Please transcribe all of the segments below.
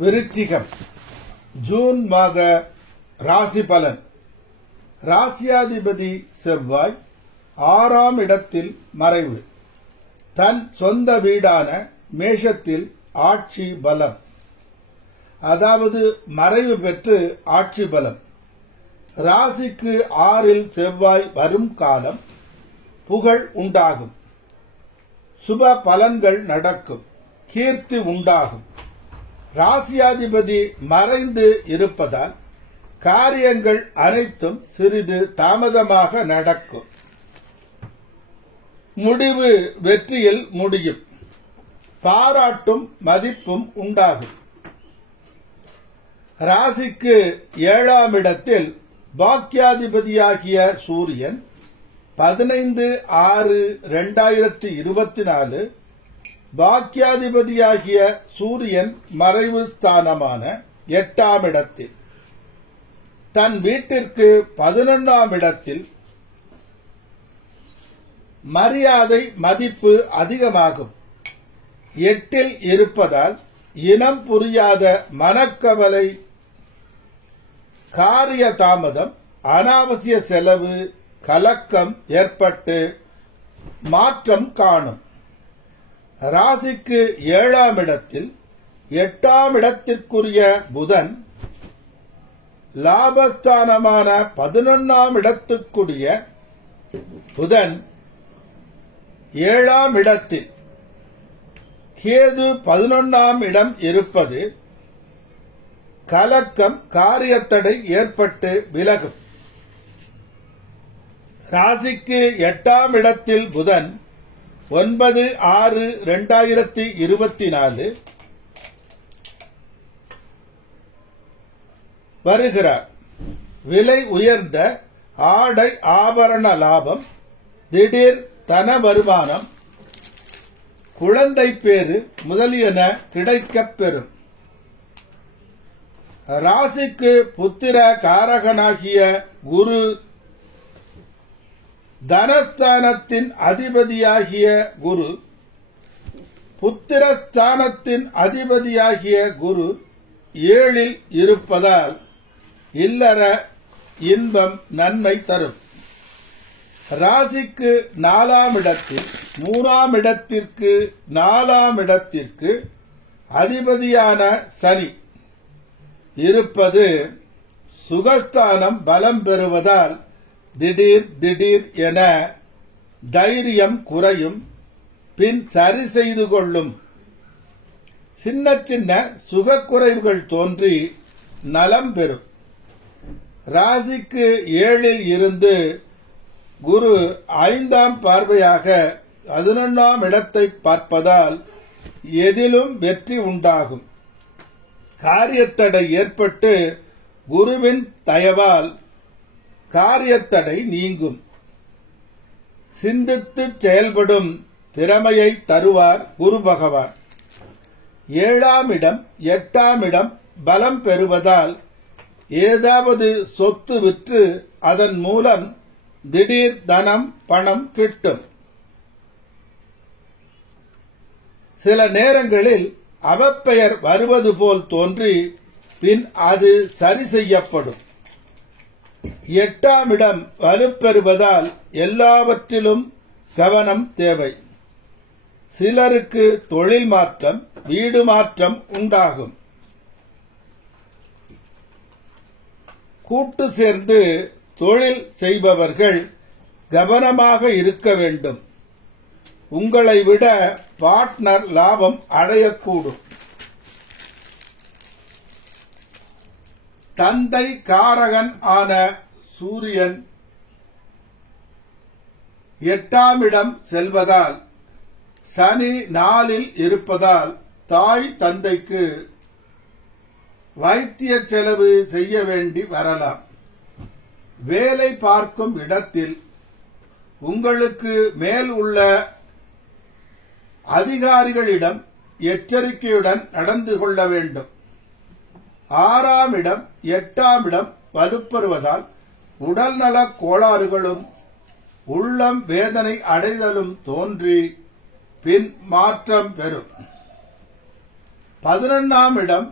விருச்சிகம் ஜூன் மாத ராசி பலன். ராசியாதிபதி செவ்வாய் 6ஆம் இடத்தில் மறைவு. தன் சொந்த வீடான மேஷத்தில் ஆட்சி பலம், அதாவது மறைவு பெற்று ஆட்சி பலம். ராசிக்கு 6இல் செவ்வாய் வரும் காலம் புகழ் உண்டாகும், சுப பலன்கள் நடக்கும், கீர்த்தி உண்டாகும். ராசியாதிபதி மறைந்து இருப்பதால் காரியங்கள் அனைத்தும் சிறிது தாமதமாக நடக்கும். முடிவு வெற்றியில் முடியும், பாராட்டும் மதிப்பும் உண்டாகும். ராசிக்கு 7ஆம் இடத்தில் பாக்கியாதிபதியாகிய சூரியன் 15/6/2024 பாக்கியாதிபதியாகிய சூரியன் மறைவு ஸ்தானமான 8ஆம் இடத்தில் தன் வீட்டிற்கு 11ஆம் இடத்தில் மரியாதை மதிப்பு அதிகமாகும். 8இல் இருப்பதால் இனம் புரியாத மனக்கவலை, காரிய தாமதம், அனாவசிய செலவு, கலக்கம் ஏற்பட்டு மாற்றம் காணும். ராசிக்கு 7ஆம் இடத்தில் 8ஆம் இடத்திற்குரிய புதன் லாபஸ்தானமான 11ஆம் இடத்துக்குரிய புதன் 7ஆம் இடத்தில் கேது 11ஆம் இடம் இருப்பது கலக்கம், காரியத்தடை ஏற்பட்டு விலகும். ராசிக்கு 8ஆம் இடத்தில் புதன் 9/6/2024 வருகிறார். விலை உயர்ந்த ஆடை ஆபரண லாபம், திடீர் தன வருமானம், குழந்தை பேறு முதலியன கிடைக்கப் பெறும். ராசிக்கு புத்திர காரகனாகிய குரு தனஸ்தானத்தின் அதிபதியாகிய குரு, புத்திரஸ்தானத்தின் அதிபதியாகிய குரு 7இல் இருப்பதால் இல்லற இன்பம் நன்மை தரும். ராசிக்கு 4ஆம் இடத்தில் 3ஆம் இடத்திற்கு 4ஆம் இடத்திற்கு அதிபதியான சனி இருப்பது சுகஸ்தானம் பலம் பெறுவதால் திடீர் என தைரியம் குறையும், பின் சரி செய்து கொள்ளும். சின்ன சின்ன சுகக்குறைவுகள் தோன்றி நலம் பெறும். ராசிக்கு 7இல் இருந்து குரு 5ஆம் பார்வையாக 11ஆம் இடத்தை பார்ப்பதால் எதிலும் வெற்றி உண்டாகும். காரியத்தடை ஏற்பட்டு குருவின் தயவால் காரியத்தடை நீங்கும். சிந்தித்து செயல்படும் திறமையை தருவார் குரு பகவான். 7ஆம் இடம் 8ஆம் இடம் பலம் பெறுவதால் ஏதாவது சொத்து விற்று அதன் மூலம் திடீர் தனம் பணம் கிட்டும். சில நேரங்களில் அவப்பெயர் வருவது போல் தோன்றி பின் அது சரி செய்யப்படும். 8ஆம் இடம் வலுப்பெறுவதால் எல்லாவற்றிலும் கவனம் தேவை. சிலருக்கு தொழில் மாற்றம், வீடு மாற்றம் உண்டாகும். கூட்டு சேர்ந்து தொழில் செய்பவர்கள் கவனமாக இருக்க வேண்டும். உங்களை விட பார்ட்னர் லாபம் அடையக்கூடும். தந்தை காரகன் ஆன சூரியன் 8ஆம் இடம் செல்வதால், சனி 4இல் இருப்பதால் தாய் தந்தைக்கு வைத்திய செலவு செய்ய வேண்டி வரலாம். வேலை பார்க்கும் இடத்தில் உங்களுக்கு மேல் உள்ள அதிகாரிகளிடம் எச்சரிக்கையுடன் நடந்து கொள்ள வேண்டும். 6ஆம் இடம் 8ஆம் இடம் வலுப்பெறுவதால் உடல்நல கோளாறுகளும் உள்ளம் வேதனை அடைதலும் தோன்றி பின் மாற்றம் பெறும். 11ஆம் இடம்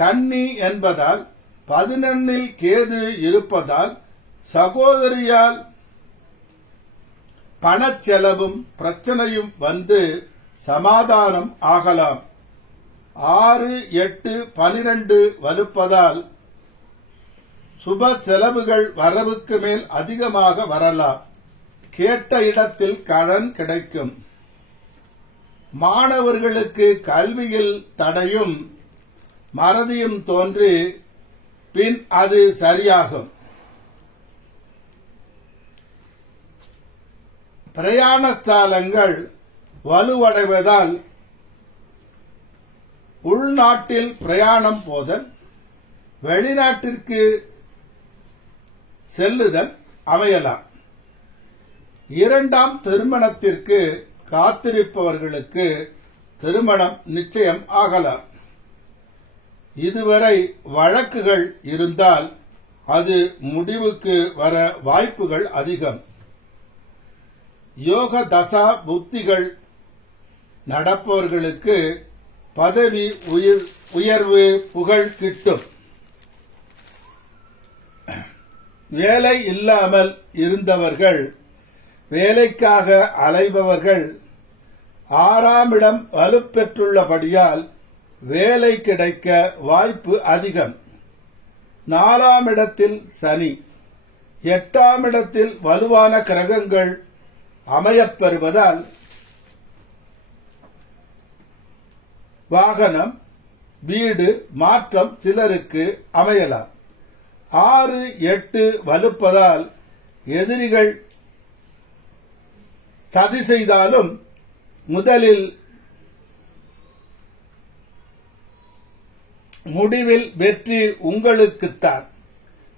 கன்னி என்பதால் 11 கேது இருப்பதால் சகோதரியால் பணச்செலவும் பிரச்சனையும் வந்து சமாதானம் ஆகலாம். 6, 8, 12 வலுப்பதால் சுப செலவுகள் வரவுக்கு மேல் அதிகமாக வரலாம். கேட்ட இடத்தில் கடன் கிடைக்கும். மாணவர்களுக்கு கல்வியில் தடையும் மறதியும் தோன்றி பின் அது சரியாகும். பிரயாணஸ்தலங்கள் வலுவடைவதால் உள்நாட்டில் பிரயாணம் போதல், வெளிநாட்டிற்கு செல்லுதல் அமையலாம். 2ஆம் திருமணத்திற்கு காத்திருப்பவர்களுக்கு திருமணம் நிச்சயம் ஆகலாம். இதுவரை வழக்குகள் இருந்தால் அது முடிவுக்கு வர வாய்ப்புகள் அதிகம். யோக தசா புத்திகள் நடப்பவர்களுக்கு பதவி உயர்வு புகழ் கிட்டும். வேலை இல்லாமல் இருந்தவர்கள், வேலைக்காக அலைபவர்கள் 6ஆம் இடம் வலுப்பெற்றுள்ளபடியால் வேலை கிடைக்க வாய்ப்பு அதிகம். 4ஆம் இடத்தில் சனி, 8ஆம் இடத்தில் வலுவான கிரகங்கள் அமையப்பெறுவதால் வாகனம், வீடு மாற்றம் சிலருக்கு அமையலாம். 6, 8 வலுப்பதால் எதிரிகள் சதி செய்தாலும் முடிவில் வெற்றி உங்களுக்குத்தான்.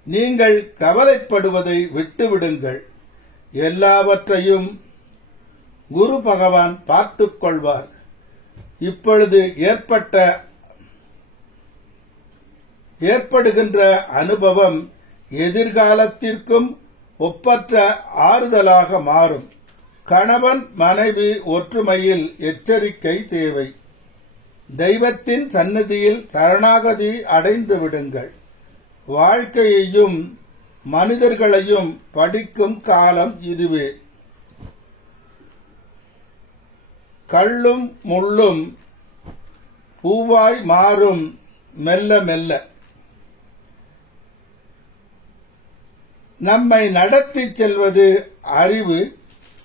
நீங்கள் கவலைப்படுவதை விட்டுவிடுங்கள். எல்லாவற்றையும் குரு பகவான் பார்த்துக் கொள்வார். இப்பொழுது ஏற்படுகின்ற அனுபவம் எதிர்காலத்திற்கும் ஒப்பற்ற ஆறுதலாக மாறும். கணவன் மனைவி ஒற்றுமையில் எச்சரிக்கை தேவை. தெய்வத்தின் சந்நிதியில் சரணாகதி அடைந்து விடுங்கள். வாழ்க்கையையும் மனிதர்களையும் படிக்கும் காலம் இதுவே. கள்ளும் முள்ளும் பூவாய் மாறும் மெல்ல மெல்ல. நம்மை நடத்திச் செல்வது அறிவு,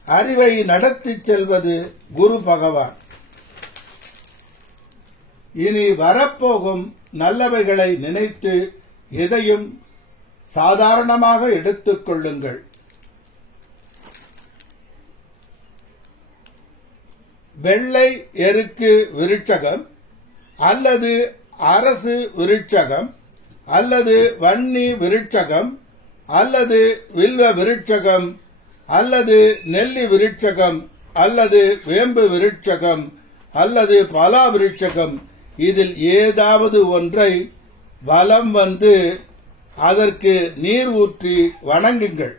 அறிவை நடத்திச் செல்வது குரு பகவான். இனி வரப்போகும் நல்லவைகளை நினைத்து எதையும் சாதாரணமாக எடுத்துக் கொள்ளுங்கள். வெள்ளை எருக்கு விருட்சகம் அல்லது அரசு விருட்சகம் அல்லது வன்னி விருட்சகம் அல்லது வில்வ விருட்சகம் அல்லது நெல்லி விருட்சகம் அல்லது வேம்பு விருட்சகம் அல்லது பலா விருட்சகம், இதில் ஏதாவது ஒன்றை வலம் வந்து அதற்கு நீர் ஊற்றி வணங்குங்கள்.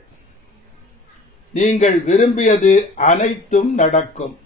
நீங்கள் விரும்பியது அனைத்தும் நடக்கும்.